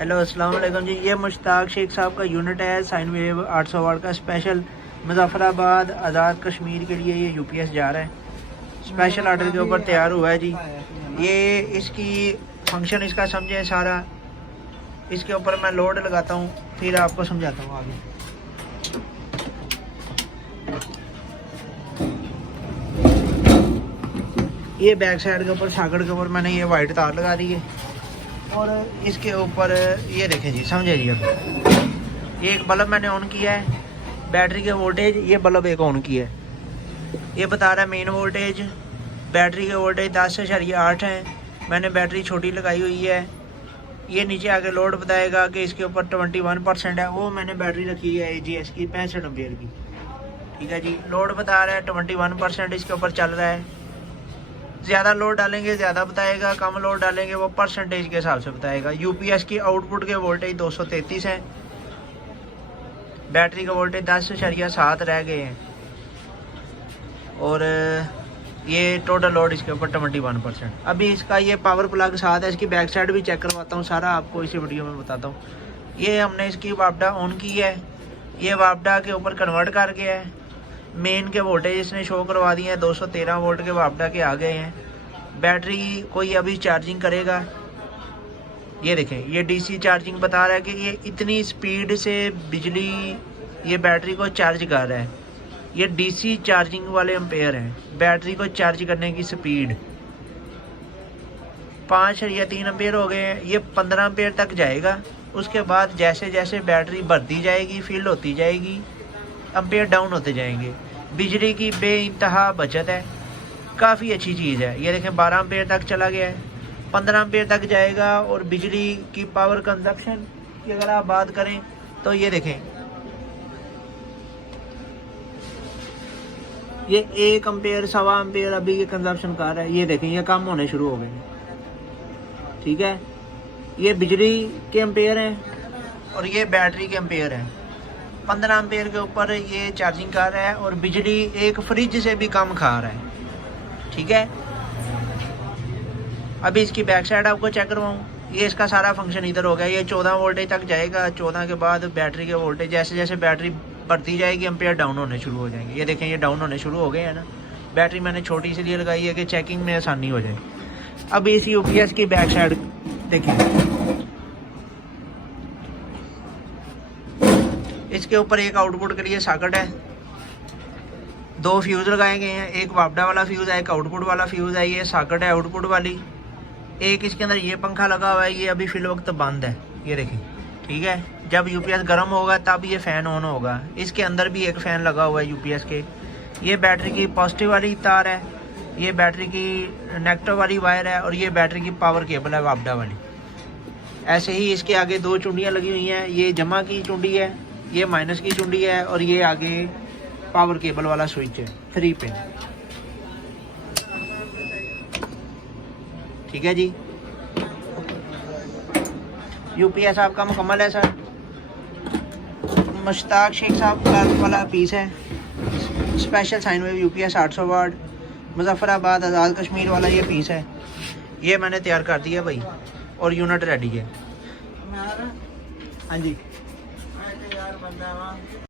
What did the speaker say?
Hello अस्सलाम वालेकुम जी। ये मुश्ताक शेख साहब का यूनिट है साइन वेव 800 वाट का स्पेशल मुजफ्फराबाद आज़ाद कश्मीर के लिए ये यूपीएस जा रहा है। स्पेशल ऑर्डर के ऊपर तैयार हुआ है जी। ये इसकी फंक्शन इसका समझे सारा। इसके ऊपर मैं लोड लगाता हूँ फिर आपको समझाता हूँ आगे। ये बैक साइड के ऊपर सागड़ के ऊपर मैंने ये वाइट तार लगा दी है और इसके ऊपर ये देखें जी, समझे जी। अब ये एक बल्ब मैंने ऑन किया है, बैटरी के वोल्टेज ये बल्ब एक ऑन किया है। ये बता रहा है मेन वोल्टेज, बैटरी के वोल्टेज 10.8 है। मैंने बैटरी छोटी लगाई हुई है। ये नीचे आके लोड बताएगा कि इसके ऊपर 21% है। वो मैंने बैटरी रखी है AGS की 65 एम्पीयर की। ठीक है जी, लोड बता रहा है 21% इसके ऊपर चल रहा है। ज़्यादा लोड डालेंगे ज़्यादा बताएगा, कम लोड डालेंगे वो परसेंटेज के हिसाब से बताएगा। यूपीएस की आउटपुट के वोल्टेज 233 है, बैटरी का वोल्टेज 10.7 रह गए हैं और ये टोटल लोड इसके ऊपर 21%। अभी इसका ये पावर प्लग साथ है, इसकी बैक साइड भी चेक करवाता हूँ, सारा आपको इसी वीडियो में बताता हूँ। ये हमने इसकी वापडा ऑन की है, ये वापडा के ऊपर कन्वर्ट कर गया है। मेन के वोल्टेज इसने शो करवा दिए हैं, 213 वोल्ट के वापडा के आ गए हैं। बैटरी कोई अभी चार्जिंग करेगा, ये देखें ये डीसी चार्जिंग बता रहा है कि ये इतनी स्पीड से बिजली ये बैटरी को चार्ज कर रहा है। ये डीसी चार्जिंग वाले एम्पेयर हैं, बैटरी को चार्ज करने की स्पीड 5 या 3 एम्पेयर हो गए हैं। ये 15 एम्पेयर तक जाएगा। उसके बाद जैसे जैसे बैटरी बढ़ती जाएगी, फिल होती जाएगी, एम्पेयर डाउन होते जाएंगे। बिजली की बेइंतहा बचत है, काफ़ी अच्छी चीज़ है। ये देखें 12 एम्पेयर तक चला गया है, 15 एम्पेयर तक जाएगा। और बिजली की पावर कंजप्शन की अगर आप बात करें तो ये देखें ये 1 एम्पेयर 1.25 एम्पेयर अभी ये कंजप्शन कर रहा है। ये देखें ये कम होने शुरू हो गए हैं। ठीक है, ये बिजली के एम्पेयर हैं और ये बैटरी के एम्पेयर हैं। 15 एम्पेयर के ऊपर ये चार्जिंग कर रहा है और बिजली एक फ्रिज से भी कम खा रहा है। ठीक है, अभी इसकी बैक साइड आपको चेक करवाऊँ। ये इसका सारा फंक्शन इधर हो गया। ये 14 वोल्टेज तक जाएगा। 14 के बाद बैटरी के वोल्टेज जैसे जैसे बैटरी बढ़ती जाएगी एम्पेयर डाउन होने शुरू हो जाएंगे। ये देखें ये डाउन होने शुरू हो गए हैं ना। बैटरी मैंने छोटी इसलिए लगाई है कि चेकिंग में आसानी हो जाए। अब इस यूपीएस की बैक साइड देखिए, इसके ऊपर एक आउटपुट के लिए सॉकेट है, 2 फ्यूज़ लगाए गए हैं। एक वापडा वाला फ्यूज़ है, एक आउटपुट वाला फ्यूज़ है। ये सॉकेट है आउटपुट वाली। एक इसके अंदर ये पंखा लगा हुआ है, ये अभी फिल वक्त बंद है। ये देखिए, ठीक है, जब यूपीएस गर्म होगा तब ये फ़ैन ऑन होगा। इसके अंदर भी एक फ़ैन लगा हुआ है यूपीएस के। ये बैटरी की पॉजिटिव वाली तार है, ये बैटरी की नेगेटिव वाली वायर है और ये बैटरी की पावर केबल है वापडा वाली। ऐसे ही इसके आगे 2 चुंडियाँ लगी हुई हैं। ये जमा की चुंडी है, ये माइनस की चुंडी है और ये आगे पावर केबल वाला स्विच है 3 पिन। ठीक है जी, यूपीएस आपका मुकम्मल है सर। मुश्ताक शेख साहब का वाला पीस है, स्पेशल साइन वेव यूपीएस 800 वाट मुजफ्फराबाद आज़ाद कश्मीर वाला ये पीस है। ये मैंने तैयार कर दिया भाई और यूनिट रेडी है। हाँ जी।